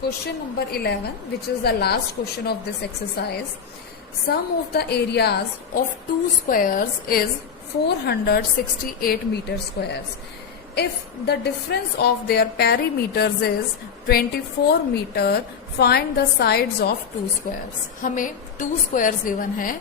Question number 11, which is the last question of this exercise. Sum of the areas of two squares is 468 meter squares. If the difference of their perimeters is 24 meter, find the sides of two squares. हमें two squares given है.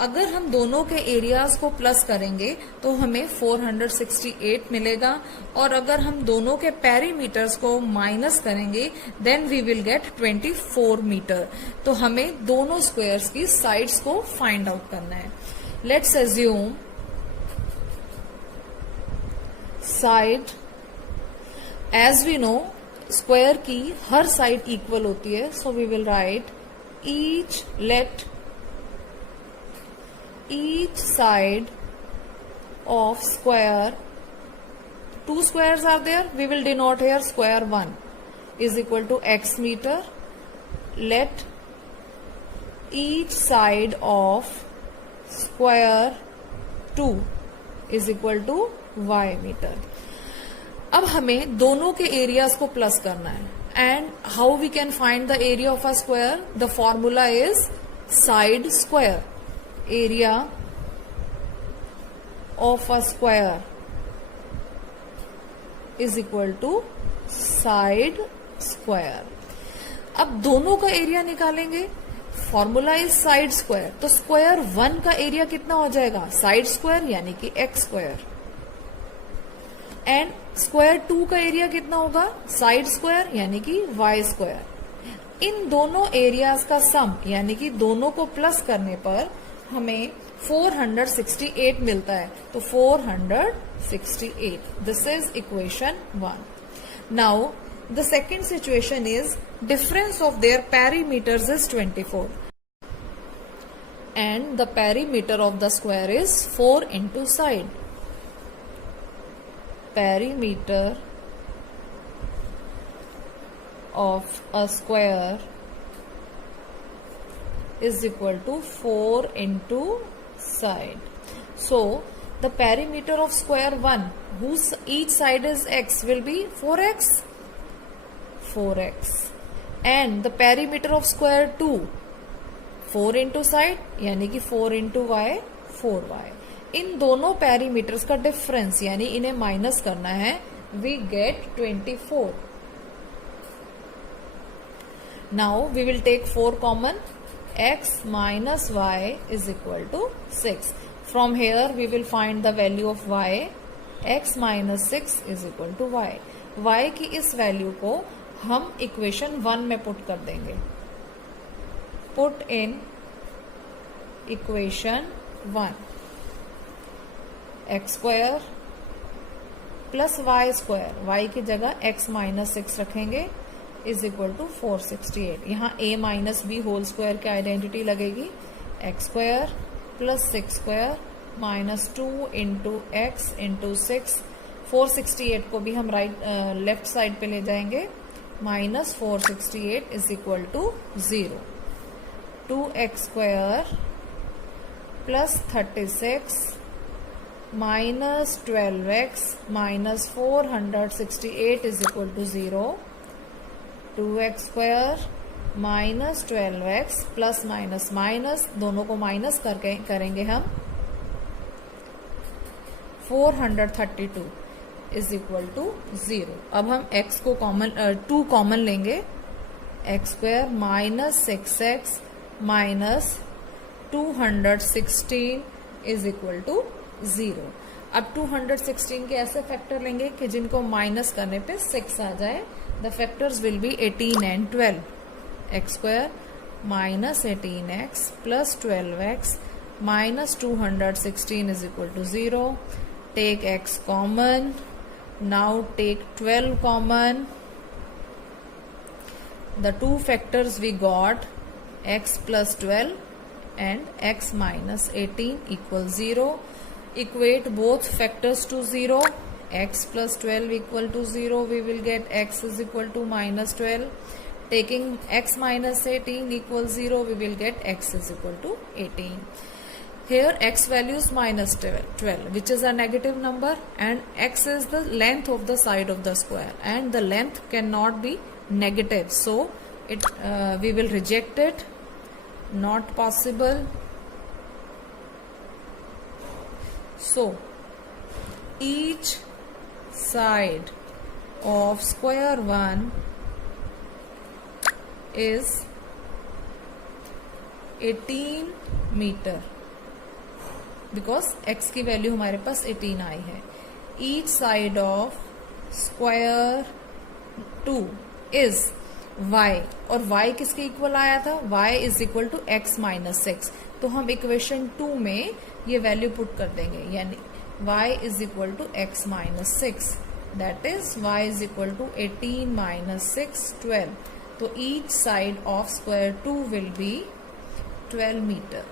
अगर हम दोनों के areas को plus करेंगे तो हमें 468 मिलेगा, और अगर हम दोनों के पेरीमीटर्स को माइनस करेंगे then we will get 24 metre. तो हमें दोनों स्क्वायर्स की साइड्स को फाइंड आउट करना है. Let's assume side, as we know square की हर साइड इक्वल होती है, so we will write each side of square, two squares are there, we will denote here square 1 is equal to x meter. Let each side of square 2 is equal to y meter. अब हमें दोनों के areas को plus करना है. And how we can find the area of a square? The formula is side square. Area of a square is equal to side square. अब दोनों का एरिया निकालेंगे. फॉर्मूला इज साइड स्क्वायर, तो square 1 का area कितना हो जाएगा? Side square यानी कि एक्स स्क्वायर. एंड स्क्वायर 2 का एरिया कितना होगा? साइड स्क्वायर यानी कि वाई स्क्वायर. इन दोनों एरियाज का सम यानी कि दोनों को प्लस करने पर हमें 468 मिलता है. तो 468, this is equation 1. Now the second situation is difference of their perimeters is 24 and the perimeter of the square is 4 into side. Perimeter of a square is equal to 4 into side. So the perimeter of square 1, whose each side is x, will be 4x. And the perimeter of square 2, 4 into side यानी कि 4 into y, 4y. इन दोनों perimeters का difference यानी इन्हें minus करना है. We get 24. Now we will take 4 common. x minus y is equal to 6. From here we will find the value of y. x minus 6 is equal to y. y की इस value को हम equation 1 में put कर देंगे. Put in equation 1. X square plus y square, y की जगह x minus 6 रखेंगे, इज इक्वल टू 468. यहाँ a minus B whole square की आइडेंटिटी लगेगी. X square plus 6 square minus 2 into x into 6. 468 को भी हम लेफ्ट साइड पे ले जाएंगे. Minus 468 is equal to 0. 2x square plus 36 minus 12x minus 468 is equal to 0. 2x square minus 12x plus minus minus, दोनों को minus करके करेंगे हम. 432 is equal to 0. अब हम x को कॉमन 2 कॉमन लेंगे. x square minus 6x minus 216 is equal to 0. अब 216 के ऐसे फैक्टर लेंगे कि जिनको माइनस करने पे 6 आ जाए. The factors will be 18 and 12. X square minus 18x plus 12x minus 216 is equal to 0. Take x common. Now take 12 common. The two factors we got x plus 12 and x minus 18 equals 0. Equate both factors to 0. X plus 12 equal to 0. We will get x is equal to minus 12. Taking x minus 18 equals 0. We will get x is equal to 18. Here x value is minus 12, which is a negative number, and x is the length of the side of the square, and the length cannot be negative, so we will reject it, not possible. So each side of square 1 is 18 metre, because x की value हमारे पास 18 आई है. Each side of square 2 is y, और y किसके equal आया था? y is equal to x minus 6. तो हम इक्वेशन 2 में ये वैल्यू पुट कर देंगे, यानी y is equal to x minus 6. That is y is equal to 18 minus 6, 12. तो each side of square 2 will be 12 metre.